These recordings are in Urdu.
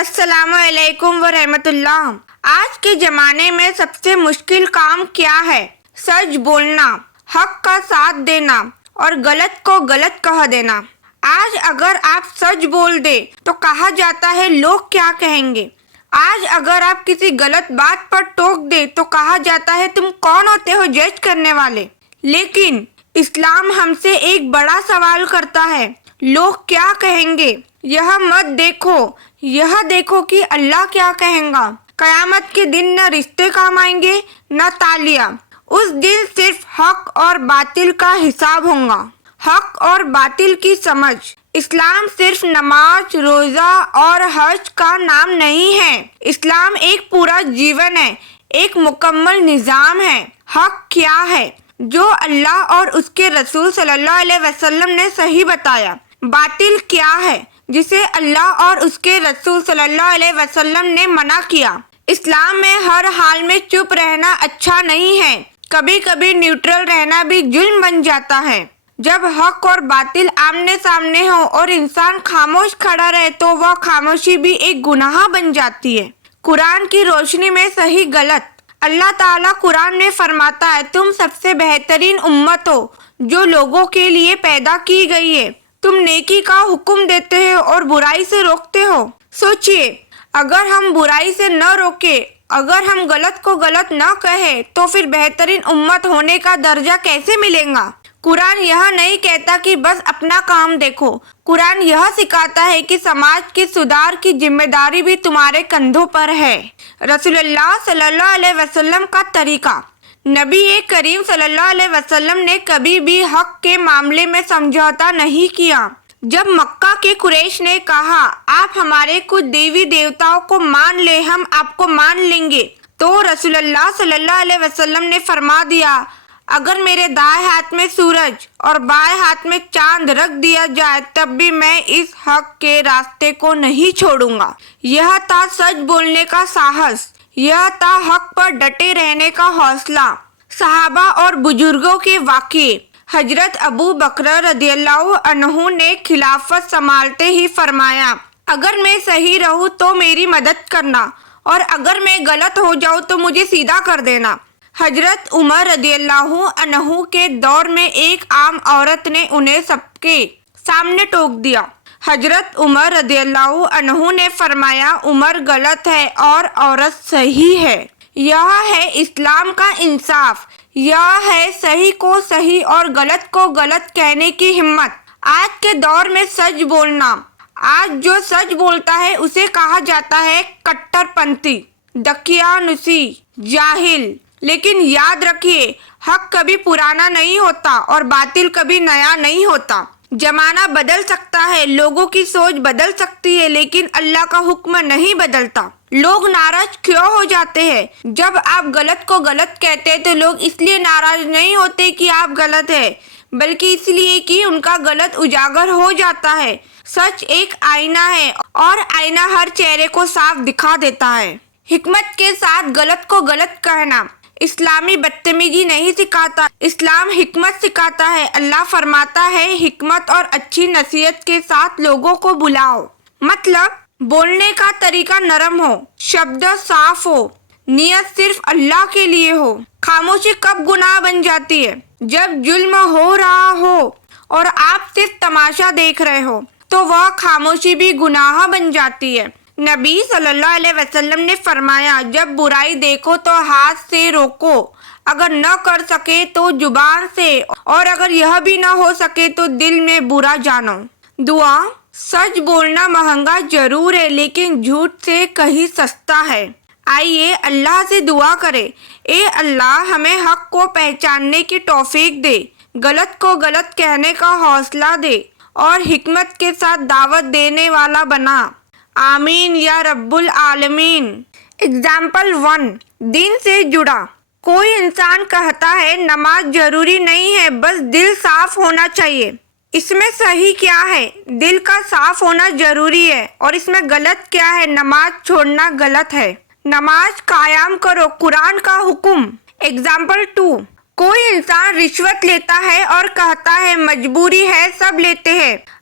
السلام علیکم ورحمۃ اللہ۔ آج کے زمانے میں سب سے مشکل کام کیا ہے؟ سچ بولنا، حق کا ساتھ دینا اور غلط کو غلط کہہ دینا۔ آج اگر آپ سچ بول دیں تو کہا جاتا ہے لوگ کیا کہیں گے۔ آج اگر آپ کسی غلط بات پر ٹوک دیں تو کہا جاتا ہے تم کون ہوتے ہو جج کرنے والے۔ لیکن اسلام ہم سے ایک بڑا سوال کرتا ہے، لوگ کیا کہیں گے؟ یہ مت دیکھو، یہ دیکھو کہ اللہ کیا کہیں گا۔ قیامت کے دن نہ رشتے کام آئیں گے نہ تالیاں۔ اس دن صرف حق اور باطل کا حساب ہوگا۔ حق اور باطل کی سمجھ۔ اسلام صرف نماز، روزہ اور حج کا نام نہیں ہے۔ اسلام ایک پورا جیون ہے، ایک مکمل نظام ہے۔ حق کیا ہے؟ جو اللہ اور اس کے رسول صلی اللہ علیہ وسلم نے صحیح بتایا۔ باطل کیا ہے؟ جسے اللہ اور اس کے رسول صلی اللہ علیہ وسلم نے منع کیا۔ اسلام میں ہر حال میں چپ رہنا اچھا نہیں ہے۔ کبھی کبھی نیوٹرل رہنا بھی جرم بن جاتا ہے۔ جب حق اور باطل آمنے سامنے ہو اور انسان خاموش کھڑا رہے تو وہ خاموشی بھی ایک گناہ بن جاتی ہے۔ قرآن کی روشنی میں صحیح غلط۔ اللہ تعالیٰ قرآن میں فرماتا ہے تم سب سے بہترین امت ہو جو لوگوں کے لیے پیدا کی گئی ہے۔ تم نیکی کا حکم دیتے ہو اور برائی سے روکتے ہو۔ سوچئے، اگر ہم برائی سے نہ روکے، اگر ہم غلط کو غلط نہ کہیں تو پھر بہترین امت ہونے کا درجہ کیسے ملے گا؟ قرآن یہ نہیں کہتا کہ بس اپنا کام دیکھو۔ قرآن یہ سکھاتا ہے کہ سماج کے سدھار کی ذمہ داری بھی تمہارے کندھوں پر ہے۔ رسول اللہ صلی اللہ علیہ وسلم کا طریقہ۔ نبی کریم صلی اللہ علیہ وسلم نے کبھی بھی حق کے معاملے میں سمجھوتا نہیں کیا۔ جب مکہ کے قریش نے کہا آپ ہمارے کچھ دیوی دیوتاؤں کو مان لیں، ہم آپ کو مان لیں گے، تو رسول اللہ صلی اللہ علیہ وسلم نے فرما دیا اگر میرے دائیں ہاتھ میں سورج اور بائیں ہاتھ میں چاند رکھ دیا جائے تب بھی میں اس حق کے راستے کو نہیں چھوڑوں گا۔ یہ تھا سچ بولنے کا ساہس، یہ تھا حق پر ڈٹے رہنے کا حوصلہ۔ صحابہ اور بزرگوں کے واقعے۔ حضرت ابو بکر رضی اللہ عنہ نے خلافت سنبھالتے ہی فرمایا اگر میں صحیح رہوں تو میری مدد کرنا اور اگر میں غلط ہو جاؤں تو مجھے سیدھا کر دینا۔ حضرت عمر رضی اللہ عنہ کے دور میں ایک عام عورت نے انہیں سب کے سامنے ٹوک دیا۔ حضرت عمر رضی اللہ عنہ نے فرمایا عمر غلط ہے اور عورت صحیح ہے۔ یہ ہے اسلام کا انصاف، یہ ہے صحیح کو صحیح اور غلط کو غلط کہنے کی ہمت۔ آج کے دور میں سچ بولنا، آج جو سچ بولتا ہے اسے کہا جاتا ہے کٹر پنتھی، دقیانوسی، جاہل۔ لیکن یاد رکھیے حق کبھی پرانا نہیں ہوتا اور باطل کبھی نیا نہیں ہوتا۔ زمانہ بدل سکتا ہے، لوگوں کی سوچ بدل سکتی ہے، لیکن اللہ کا حکم نہیں بدلتا۔ لوگ ناراض کیوں ہو جاتے ہیں؟ جب آپ غلط کو غلط کہتے ہیں تو لوگ اس لیے ناراض نہیں ہوتے کہ آپ غلط ہیں، بلکہ اس لیے کہ ان کا غلط اجاگر ہو جاتا ہے۔ سچ ایک آئینہ ہے اور آئینہ ہر چہرے کو صاف دکھا دیتا ہے۔ حکمت کے ساتھ غلط کو غلط کہنا۔ اسلامی بدتمیزی نہیں سکھاتا، اسلام حکمت سکھاتا ہے۔ اللہ فرماتا ہے حکمت اور اچھی نصیحت کے ساتھ لوگوں کو بلاؤ۔ مطلب بولنے کا طریقہ نرم ہو، شبد صاف ہو، نیت صرف اللہ کے لیے ہو۔ خاموشی کب گناہ بن جاتی ہے؟ جب ظلم ہو رہا ہو اور آپ صرف تماشا دیکھ رہے ہو تو وہ خاموشی بھی گناہ بن جاتی ہے۔ نبی صلی اللہ علیہ وسلم نے فرمایا جب برائی دیکھو تو ہاتھ سے روکو، اگر نہ کر سکے تو زبان سے، اور اگر یہ بھی نہ ہو سکے تو دل میں برا جانو۔ دعا۔ سچ بولنا مہنگا ضرور ہے لیکن جھوٹ سے کہیں سستا ہے۔ آئیے اللہ سے دعا کرے، اے اللہ ہمیں حق کو پہچاننے کی توفیق دے، غلط کو غلط کہنے کا حوصلہ دے اور حکمت کے ساتھ دعوت دینے والا بنا۔ آمین یا رب العالمین۔ اگزامپل 1، دین سے جڑا۔ کوئی انسان کہتا ہے نماز ضروری نہیں ہے، بس دل صاف ہونا چاہیے۔ اس میں صحیح کیا ہے؟ دل کا صاف ہونا ضروری ہے، اور اس میں غلط کیا ہے؟ نماز چھوڑنا غلط ہے۔ نماز قائم کرو، قرآن کا حکم۔ اگزامپل 2، کوئی انسان رشوت لیتا ہے اور کہتا ہے مجبوری ہے سب لیتے ہیں،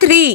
3,